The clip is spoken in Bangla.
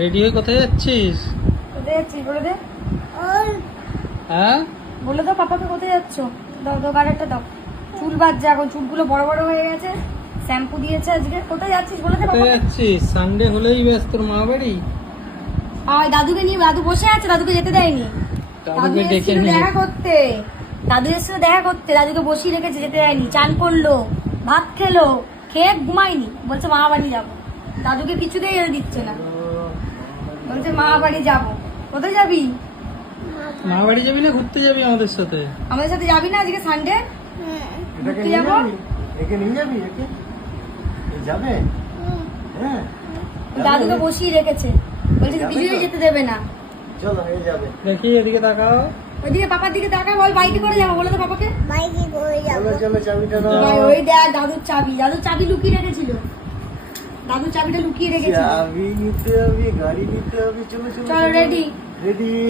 রেডি হয়ে কোথায় যাচ্ছিস? কোথায় যাচ্ছিস বলে দে। হ্যাঁ বলে দাও পাপাকে কোথায় যাচ্ছ। দাও দাও গাড়িটা দাও। চুল বাজছে এখন, চুলগুলো বড় বড় হয়ে গেছে, শ্যাম্পু দিয়েছে আজকে। কোথায় যাচ্ছিস বলে দে কোথায় পাপাকে। যাচ্ছিস? সানডে হলেই ব্যস তোর মা বাড়ি। আর দাদুকে নিয়ে, দাদু বসে আছে, দাদুকে যেতে দেয়নি। দাদু দাদুকে ডেকে এসেছিল নিয়ে দেখা করতে, দাদু এসেছিল দেখা করতে, দাদুকে বসিয়ে রেখেছে, যেতে দেয়নি। চান করলো, ভাত খেলো, খেয়ে ঘুমায়নি, বলছে মা বাড়ি যাবো। দাদুকে কিছুতেই যেতে দিচ্ছে না, বলছে মা বাড়ি যাবো। কোথায় যাবি? মা বাড়ি যাবি না ঘুরতে যাবি আমাদের সাথে? আমাদের সাথে যাবি না আজকে সানডে? ঘুরতে যাবো। একে নিয়ে যাবি? একে যাবে? হ্যাঁ দাদুকে বসিয়ে রেখেছে, বলছে কিছুতেই যেতে দেবে না। চলো এ যাবে। দেখি এদিকে তাকাও। ওইদিকে পাপার দিকে তাকা, বল বাইকে করে যাবো বলে তো পাপাকে। চলো চলো চাবিটা দাও। ভাই, ওই দেখ দাদুর চাবি, দাদুর চাবি লুকিয়ে রেখেছিল, দাদুর চাবিটা লুকিয়ে রেখেছিল। চাবি নিতে হবে, গাড়ি নিতে হবে, চলো চলো চলো রেডি। রেডি।